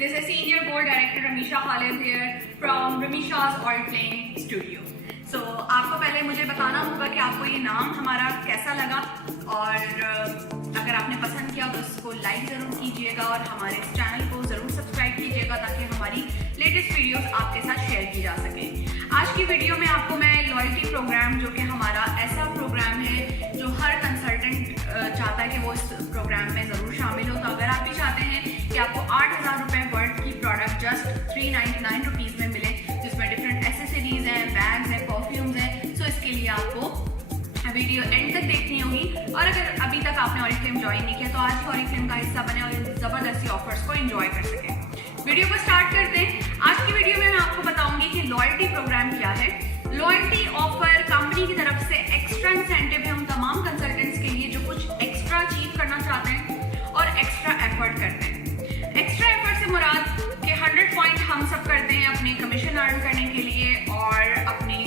This is Senior Board Director Ramisha Khalid here from Ramisha's Oriflame Studio. So आपको पहले मुझे बताना होगा कि आपको ये नाम हमारा कैसा लगा, और अगर आपने पसंद किया तो इसको लाइक ज़रूर कीजिएगा और हमारे इस चैनल को ज़रूर सब्सक्राइब कीजिएगा ताकि हमारी लेटेस्ट वीडियोस आपके साथ शेयर की जा सके। आज की वीडियो में आपको मैं लॉयल्टी प्रोग्राम, जो कि हमारा ऐसा प्रोग्राम है जो हर कंसल्टेंट चाहता है कि वो इस प्रोग्राम में ज़रूर शामिल हो। तो अगर आप भी चाहते हैं कि आपको 8,000 रुपये वर्थ की प्रोडक्ट जस्ट 399 रुपीज़ में मिले, जिसमें डिफरेंट एसेसरीज हैं, बैग्स हैं, परफ्यूम्स हैं, सो इसके लिए आपको वीडियो एंड तक देखनी होगी। और अगर अभी तक आपने ऑरिफ्लेम ज्वाइन नहीं किया तो आज ही ऑरिफ्लेम का हिस्सा बने और इन ज़बरदस्ती ऑफर्स को एंजॉय कर सकें। वीडियो को स्टार्ट करते हैं। आज की वीडियो में मैं आपको बताऊंगी कि लॉयल्टी प्रोग्राम क्या है। लॉयल्टी ऑफर कंपनी की तरफ से एक्स्ट्रा इंसेंटिव है उन तमाम कंसल्टेंट्स के लिए जो कुछ एक्स्ट्रा अचीव करना चाहते हैं और एक्स्ट्रा एफर्ट करते हैं। एक्स्ट्रा एफर्ट से मुराद के 100 पॉइंट हम सब करते हैं अपने कमीशन अर्न करने के लिए और अपनी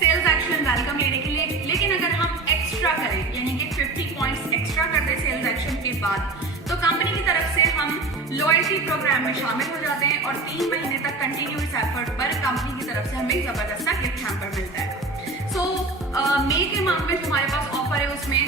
सेल्स एक्शन वेलकम लेने के लिए, लेकिन अगर हम एक्स्ट्रा करें यानी कि 50 पॉइंट्स एक्स्ट्रा कर दें सेल्स एक्शन के बाद, तो कंपनी की तरफ से हम लॉयल्टी प्रोग्राम में शामिल हो जाते हैं और 3 महीने तक कंटिन्यूस एफर्ट पर कंपनी की तरफ से हमें जबरदस्त सा गिफ्ट हैम्पर मिलता है। सो मई के मंथ में हमारे पास ऑफर है, उसमें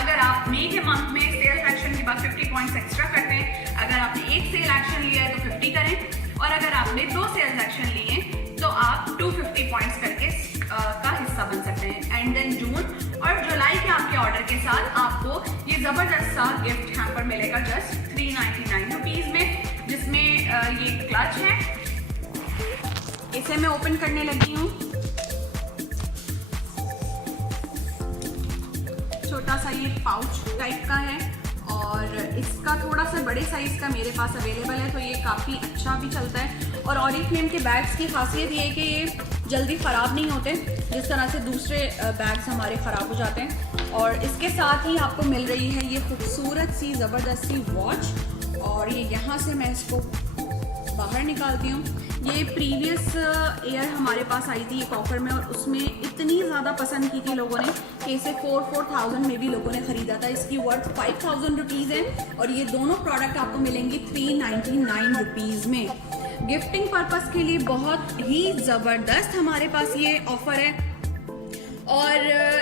अगर आप मई के मंथ में सेल्स एक्शन के बाद 50 पॉइंट्स एक्स्ट्रा करते हैं, अगर आपने एक सेल एक्शन लिया है तो 50 करें, और अगर आपने 2 सेल्स एक्शन लिए तो आप 250 पॉइंट्स करके का हिस्सा बन सकते हैं। एंड देन जून और जुलाई के आपके ऑर्डर के साथ आपको ये ज़बरदस्त सा गिफ्ट हैम्पर मिलेगा जस्ट 399 रुपीज़ में, जिसमें ये क्लच है। इसे मैं ओपन करने लगी हूँ। छोटा सा ये पाउच टाइप का है और इसका थोड़ा सा बड़े साइज का मेरे पास अवेलेबल है, तो ये काफ़ी अच्छा भी चलता है। और ऑरिफ्लेम के बैग्स की खासियत ये है कि ये जल्दी ख़राब नहीं होते जिस तरह से दूसरे बैग्स हमारे ख़राब हो जाते हैं। और इसके साथ ही आपको मिल रही है ये खूबसूरत सी ज़बरदस्त सी वॉच, और ये यहाँ से मैं इसको बाहर निकालती हूँ। ये प्रीवियस ईयर हमारे पास आई थी एक ऑफर में, और उसमें इतनी ज़्यादा पसंद की थी लोगों ने कि इसे 4,000 में भी लोगों ने ख़रीदा था। इसकी वर्थ 5,000 रुपीज़ है और ये दोनों प्रोडक्ट आपको मिलेंगी 399 रुपीज़ में। गिफ्टिंग पर्पस के लिए बहुत ही ज़बरदस्त हमारे पास ये ऑफ़र है, और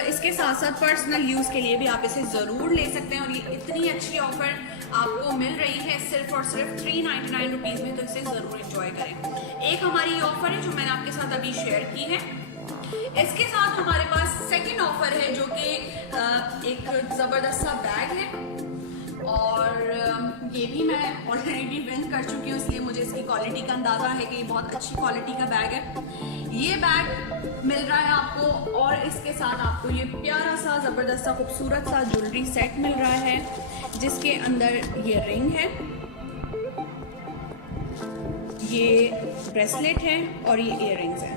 इसके साथ साथ पर्सनल यूज़ के लिए भी आप इसे ज़रूर ले सकते हैं। और ये इतनी अच्छी ऑफ़र आपको मिल रही है सिर्फ और सिर्फ 399 रुपीज़ में, तो इसे ज़रूर एंजॉय करें। एक हमारी ये ऑफ़र है जो मैंने आपके साथ अभी शेयर की है। इसके साथ हमारे पास सेकंड ऑफ़र है जो कि एक ज़बरदस्त सा बैग है, और ये भी मैं ऑलरेडी विन कर चुकी हूँ, इसलिए मुझे इसकी क्वालिटी का अंदाज़ा है कि ये बहुत अच्छी क्वालिटी का बैग है। ये बैग मिल रहा है आपको, और इसके साथ आपको ये प्यारा सा ज़बरदस्त सा खूबसूरत सा ज्वेलरी सेट मिल रहा है, जिसके अंदर ये रिंग है, ये ब्रेसलेट है और ये इयररिंग्स हैं।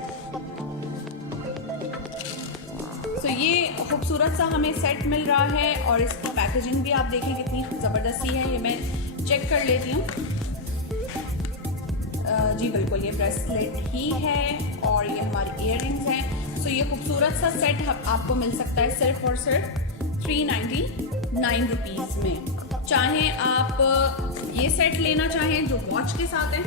तो ये खूबसूरत सा हमें सेट मिल रहा है, और इसकी पैकेजिंग भी आप देखिए कितनी ज़बरदस्ती है। ये मैं चेक कर लेती हूँ। जी बिल्कुल, ये ब्रेसलेट ही है और ये हमारी इयररिंग्स हैं। सो ये खूबसूरत सा सेट आपको मिल सकता है सिर्फ और सिर्फ 399 रुपीज़ में। चाहे आप ये सेट लेना चाहें जो वॉच के साथ है,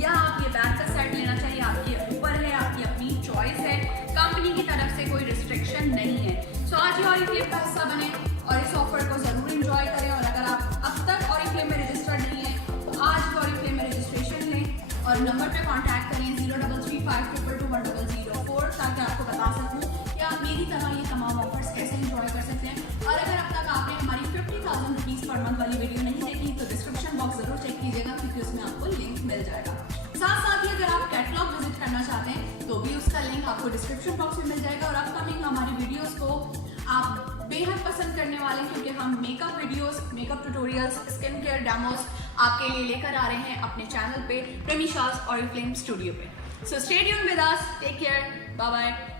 या आप ये बैग का सेट लेना चाहिए, आपके ऊपर है, आपकी अपनी चॉइस है। कंपनी की तरफ से कोई रिस्ट्रिक्शन नहीं है। सो आज ही ऑरिफ्लेम का हिस्सा बने और इस ऑफर को ज़रूर एंजॉय करें। और अगर आप अब तक ऑरिफ्लेम में रजिस्टर्ड नहीं है तो आज ही ऑरिफ्लेम में रजिस्ट्रेशन लें और नंबर पे कांटेक्ट करें 0335220004, ताकि आपको बता सकूँ कि आप मेरी तरह ये तमाम ऑफर्स कैसे एंजॉय कर सकते हैं। और अगर अब तक आपने हमारी 50,000 रुपीज़ पर मंथ वाली वीडियो नहीं देखी तो डिस्क्रिप्शन बॉक्स ज़रूर चेक कीजिएगा, क्योंकि उसमें आपको लिंक मिल जाएगा। साथ साथ ही अगर आप कैटलॉग विजिट करना चाहते हैं तो भी उसका लिंक आपको डिस्क्रिप्शन बॉक्स में मिल जाएगा। और अपकमिंग हमारी वीडियोस को आप बेहद पसंद करने वाले हैं, क्योंकि हम makeup videos, makeup tutorials, skin care demos आपके लिए लेकर आ रहे हैं अपने चैनल पे, रमीशा's ऑरिफ्लेम स्टूडियो पे। So stay tuned with us, take care, bye bye.